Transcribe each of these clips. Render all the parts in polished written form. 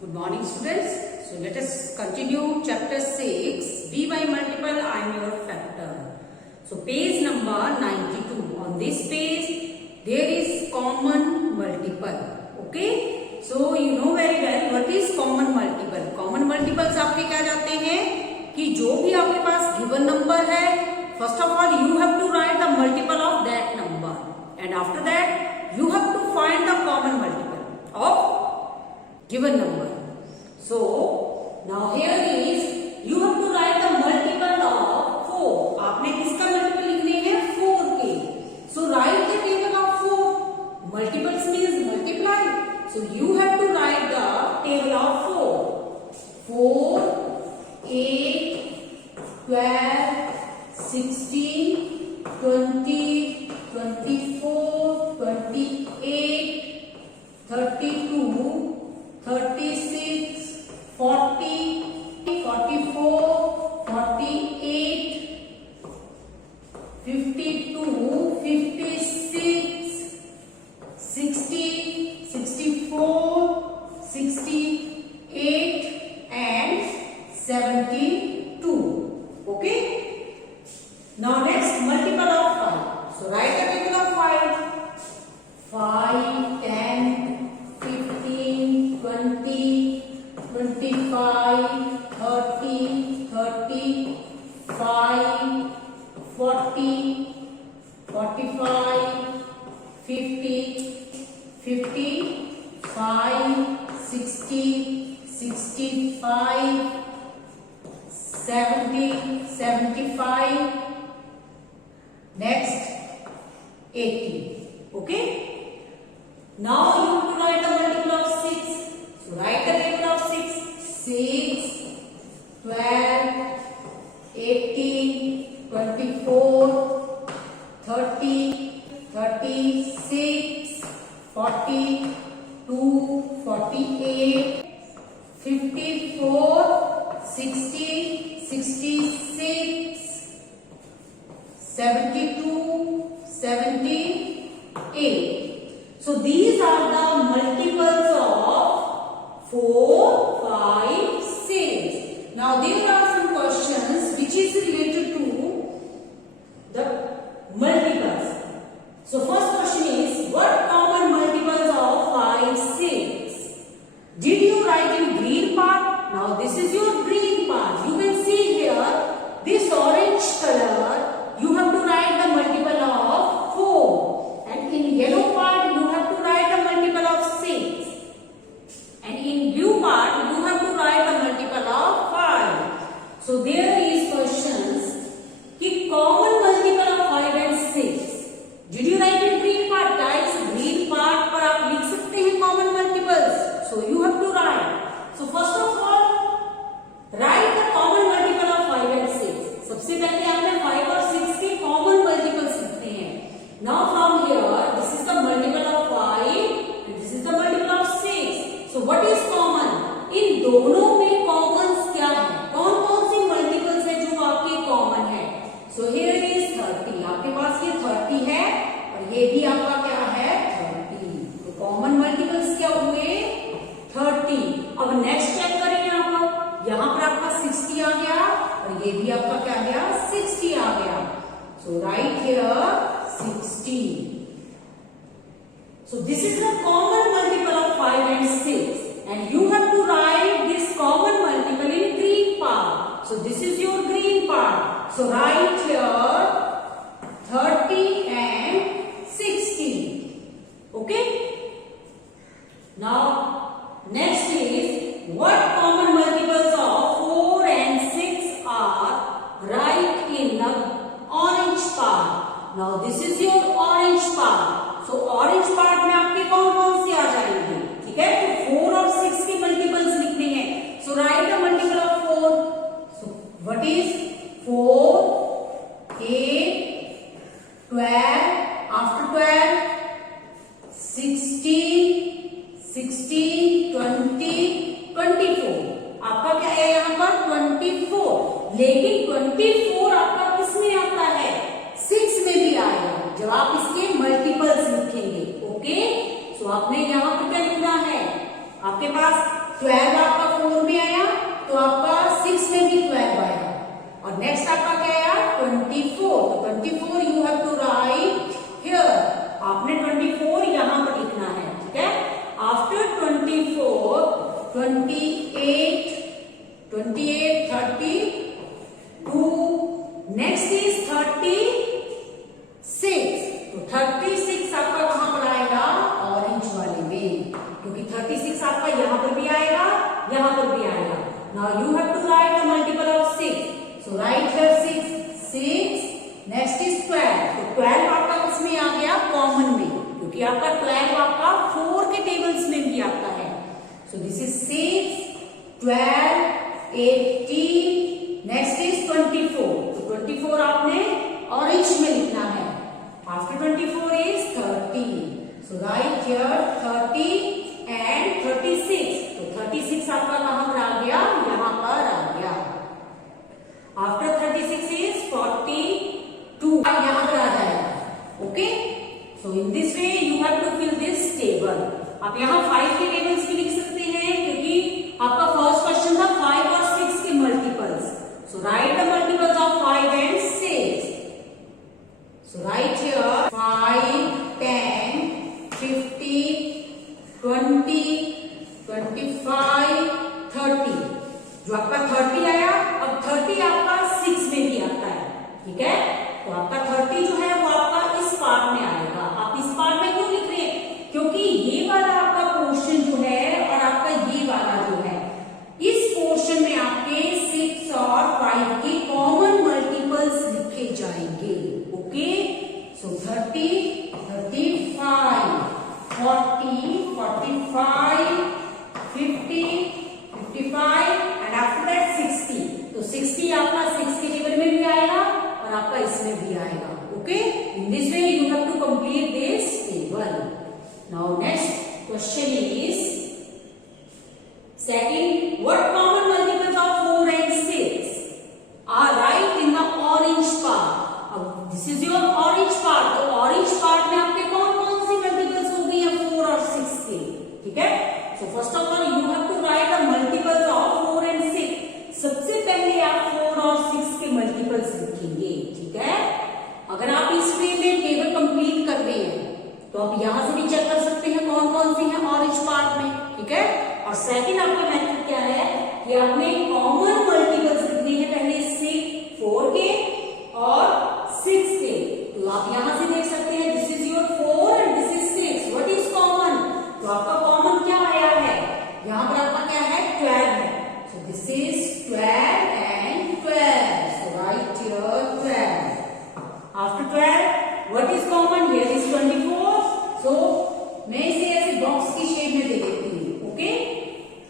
Good morning, students. So let us continue chapter 6, b by multiple, I am your factor. So page number 92. On this page, there is common multiple. Okay. So you know very well what is common multiple. Common multiples आपके क्या जाते हैं कि जो भी आपके पास given number है, first of all you have to write the multiple of that number, and after that you have to find the common multiple of given number. So now here is you have to write the multiple of 4. आपने किसका multiple लिखने हैं 4 के. So write the table of 4. Multiples means multiply. So you have to write the table of 4. 4, 8, 12, 16, 20, 24, 28, 32, 36, 40, 44, 48, 52, 56, 60, 64, 68 and 72. Okay. Now next multiple of 5. So write the table of 5. 5, 10, 15, 20, 25, 30, 35, 40, 45, 50, 55, 60, 65, 70, 75, next 80. Okay. Now you have to write the multiple of 6. So write the table of 6. 6, 12, 18, 24, 30, 36, 42, 48, 54, 60, 66, 72, 78. So these are the multiples of 4, 5, 6. Now there are some questions which is related to the multiples. So first question is, what common multiples of 5, 6? Did you write in green part? Now this is your green part. You can see here this orange color. You have to write the multiple of 4. And in yellow part you have to write the multiple of 6. And in blue part you have to write the multiple of 5. So there is questions कि common multiple of 5 and 6. Did you write in green part? Guys, green part पर आप लिख सकते हैं common multiples. So you have to write. So first of all, write the common multiple of 5 and 6. सबसे पहले आपने 5 और 6 के common multiples लिखने हैं. Now from here, this is the multiple of 5 and this is the multiple of 6. So what is common? इन दोनों में commons क्या है? कौन कौन सी multiples है जो आपके common है? So here is 30. आपके पास ये 30 है और ये भी आपका क्या है 30. तो common multiples क्या हुए 30. अब next check करें यहाँ पर आपका 60 आ गया और ये भी आपका क्या गया 60 आ गया. So write here 60. So this is the common multiple of 5 and 6, and you have to write this common multiple in green part. So this is your green part. So write here 30 and 60. Okay. Now next is what common multiples of 4 and 6 are. Write in the orange part. Now this is your orange part. So orange part में आपके कौन कौन से आ जाएंगे, ठीक है. तो 4 और 6 के multiples लिखने हैं. So write the multiple of 4. So what is 4, 8, 12, after 12, 16, 16, 20, 24. आपका क्या है यहाँ पर 24. लेकिन 24 आपका किस में आता है 6 में भी आएगा जब आप इसके मल्टीपल्स लिखेंगे. ओके. सो आपने यहाँ पर क्या लिखना है, आपके पास 12 आपका 4 में आया तो आपका 6 में भी 12 आया, और नेक्स्ट आपका क्या आया 24, तो 24 you have to write here, आपने 24 यहां पर लिखना है, ठीक है। आफ्टर 24 28 32, नेक्स्ट इज 36, तो 36 आपका कहां पर आएगा ऑरेंज वाले में, क्योंकि 36 आपका यहां पर भी आएगा यहां पर भी आएगा। Now you have to write the multiple of 6, so write here 6, next is 12, तो 12 आपका इसमें आ गया कॉमन में, क्योंकि आपका 12 आपका 4 के टेबल्स में भी आता है, so this is 6 12 18, next is 24, तो 24 आपने ऑरेंज में लिखना है। After 24 is 30, so write here 30 and 36, तो 36 आपका कहां पर आ गया यहां पर आ गया। आफ्टर 36 इज 42, यहां पर आ जाएगा, okay. So in this way you have to fill this table. आप यहां 5 के टेबल्स भी लिख सकते हैं, क्योंकि आपका फर्स्ट क्वेश्चन था 5 और 6 के multiples, so right the multiples of 5 and 6, so write here 5 10 15 20 25 30, जो आपका 30 आया, अब 30 आपका 6 में भी आता है, ठीक है। तो आपका 30 जो है वो आपका इस पार्ट में आएगा। आप इस पार्ट में क्यों लिख रहे हैं, क्योंकि ये वाला आपका पोर्शन जो है और आपका ये वाला जो है, इस पोर्शन में आपके 6 और 5 के कॉमन मल्टीपल्स लिखे जाएंगे, okay. So 30 35 40 45 50 55 and after that 60, तो 60 आपका 6 के टेबल में भी आएगा और आपका इसमें भी आएगा, okay. In this way you have to complete this table. Now next question is second, what common multiples of 4 and 6 are right in the orange part? अब this is your orange part, तो orange part में आपके कौन कौन सी multiples हो गई हैं 4 और 6 के, ठीक है। So first of all you have to write the multiples of 4 and 6, सबसे पहले आप 4 और 6 के मल्टीपल्स लिखेंगे, ठीक है। अगर आप इस वे में टेबल कंप्लीट कर रहे हैं तो आप यहां से भी चेक कर सकते हैं कौन कौन सी हैं ऑरेंज पार्ट में, ठीक है। और सेकंड आपका मेथड क्या है कि आपने कॉमन मल्टीपल्स लिखने हैं, पहले 4 के और 6 के, तो आप यहां से देख सकते हैं this is your 4 and this is 6, what is common, तो आपका कॉमन क्या आया है, यहां पर आपका क्या है 12 है, so this is 12 and 12, so write here 12। After 12 what is common, here is 24, सो मैं इसे ऐसे बॉक्स की शेप में दे देती हूँ, ओके,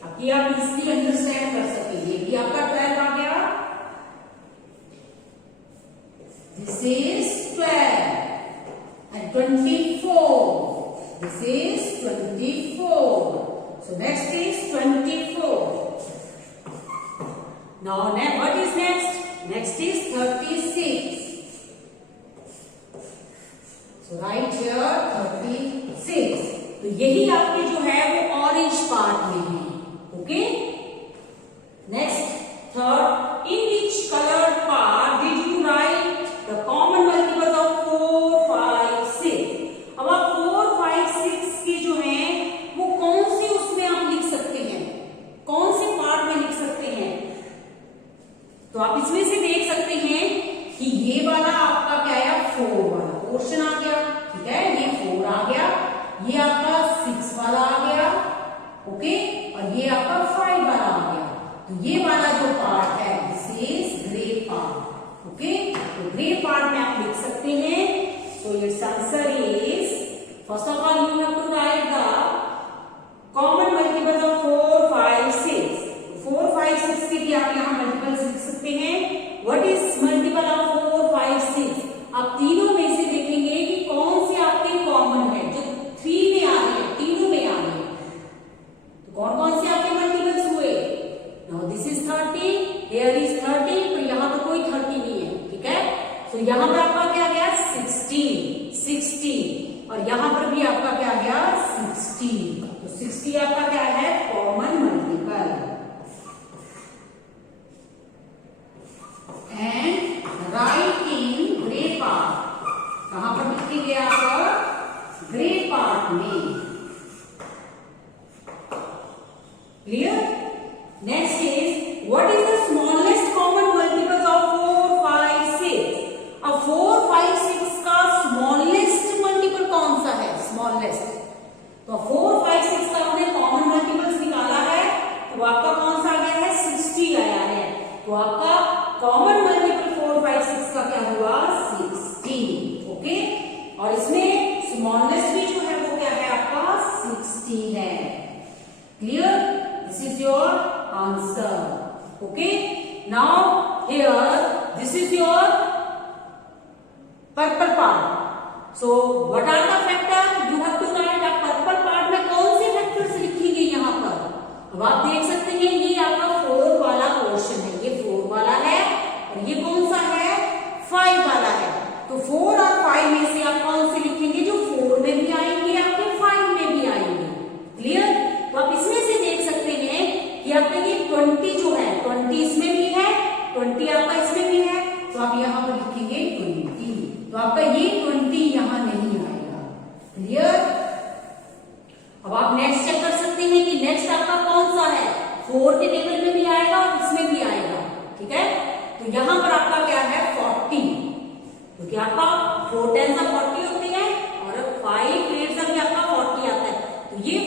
ताकि आप इजीली अंडरस्टैंड कर सकें। ये भी आपका 12 आ गया, this is 12 and 24, this is 24, so next is 24। Now what is next, next is 36, so write here 36, तो यही आपके जो है वो ऑरेंज पार्ट में है, okay. Next third, in which coloured part did you right the common multiples of 4 5 6। अब आप 4 5 6 के जो हैं वो कौन से उसमें आप लिख सकते हैं, कौन से पार्ट में लिख सकते हैं, तो आप इसमें से देख सकते हैं कि ये वाला आपका क्या है 4 वाला पोर्शन आ गया, ठीक है, ये 4 आ गया, ये आपका 6 वाला आ गया, ओके, और ये आपका 5 वाला आ गया। तो ये वाला जो पार्ट है this is grey part, okay. तो ग्रे पार्ट में आप लिख सकते हैं, so its answer is first of all you have to write the common multiples of 4 5 6, 4 5 6 के भी आप यहाँ मल्टीपल्स लिख सकते हैं। व्हाट इज मल्टीपल ऑफ 4 5 6, आप तीनों में से देखेंगे कि कौन से आपके कॉमन है, जो 3 में आ रहे हैं, तीनों में आ रहे हैं, तो कौन कौन से आपके मल्टीपल्स हुए। Now this is 30, here is 30, तो यहां तो कोई 30 नहीं है, ठीक है। तो यहां पर आपका क्या गया 16 और यहां पर भी आपका क्या गया Clear? Next is, what is the smallest common multiples of 4, 5, 6? अब 4, 5, 6 का smallest multiple कौन सा है? Smallest. तो 4, 5, 6 का हमने कॉमन मल्टीपल्स निकाला है, तो आपका कौन सा आ गया है? 60 आया है। तो आपका कॉमन मल्टीपल 4, 5, 6 का क्या हुआ? 60। ओके, और इसमें स्मॉलेस्ट भी जो है वो क्या है आपका? 60 है। Clear? This is your answer. Okay, now here this is your purple part. So what are the factor? You have to write a purple part में कौन से फैक्टर्स लिखेंगे यहाँ पर? अब आप देख सकते हैं ये आपका 4 वाला पोर्शन है, ये 4 वाला है और ये कौन सा है? 5 वाला है। तो 4 और 5 में से आप कौन से लिखेंगे? जो 4 में भी आएंगे आपके 5 में भी आएंगे। क्लियर? तो आप इसमें से देख सकते हैं कि आपका ये 20 जो है, 20 इसमें भी है, 20 आपका इसमें भी है, तो आप यहाँ पर लिखेंगे 20। तो आपका ये 20 यहां नहीं आएगा। क्लियर? अब आप नेक्स्ट चेक कर सकते हैं कि नेक्स्ट आपका कौन सा है? 4 के टेबल में भी आएगा और इसमें भी आएगा। ठीक है, तो यहां पर आपका क्या है? 40, क्योंकि आपका 4 10 40 होते हैं और 5 8 भी आपका 40 आता है। तो ये